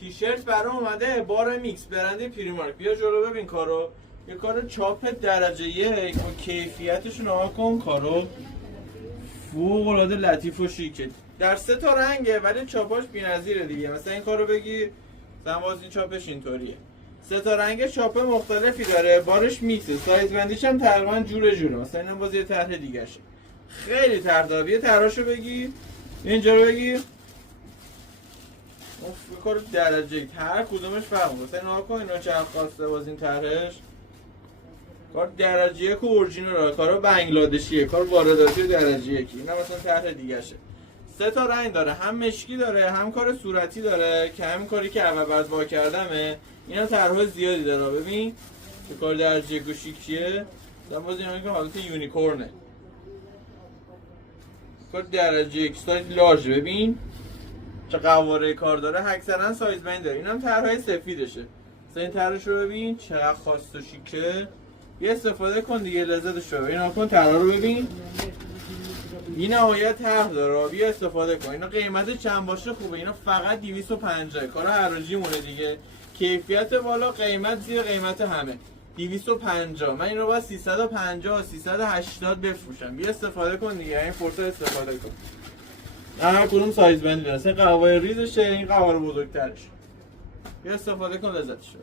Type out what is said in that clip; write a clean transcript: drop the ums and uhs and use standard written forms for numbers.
تیشرت برام اومده بار میکس برنده پریمارک. بیا جلو ببین کارو. یه کار چاپ درجه 1 با کیفیتش نگاه کن. کارو فوق العاده لطیف و شیکه. در 3 تا رنگه ولی چاپاش بی‌نظیره دیگه. مثلا این کارو بگی باز این چاپش اینطوریه. 3 تا رنگ چاپ مختلفی داره. بارش میکسه. سایز بندیش هم تقریبا جوره. مثلا اینم باز یه طرح دیگه شه. خیلی طرح یه طرحشو بگی اینجا رو بگی. اوف کار درجه هر کدومش فرق می‌کنه. مثلا نگاه کن اینا چه خواسته باز این طرحش. کار درجه 1 اورجینال، کارا بنگلادشیه، کار وارداتی درجه 1. اینا مثلا طرح دیگه شه. 3 تا رنگ داره، هم مشکی داره، هم کار صورتی داره که همین کاری که اول بعد وا کردمه. اینا طرح‌های زیادی داره. ببین چه کار درجه گوشیکیه. مثلا باز اینا که حالت یونیکورنه. کار درجه 1 سایز لارج. ببین چه قواره کار داره. اکثرا سایز بند داره. اینم طرح‌های سفیدشه. مثلا این طرحش رو ببین چقدر خاص و شیکه. یه استفاده کن دیگه لذتش رو. اینا کن طرح رو ببین. این نهایت طرح داره. بیا استفاده کن. اینا قیمت چند باشه خوبه. اینا فقط 250. کار حراجی مونه دیگه. کیفیت بالا، قیمت زیر قیمت همه. 250. من این رو باید 350 380 بفروشم. بیا استفاده کن دیگه. این فرصت استفاده کن. هر کدوم سایز بندی داره. این قواره ریزشه، این قواره بزرگترش. بیا استفاده کن لذتش رو.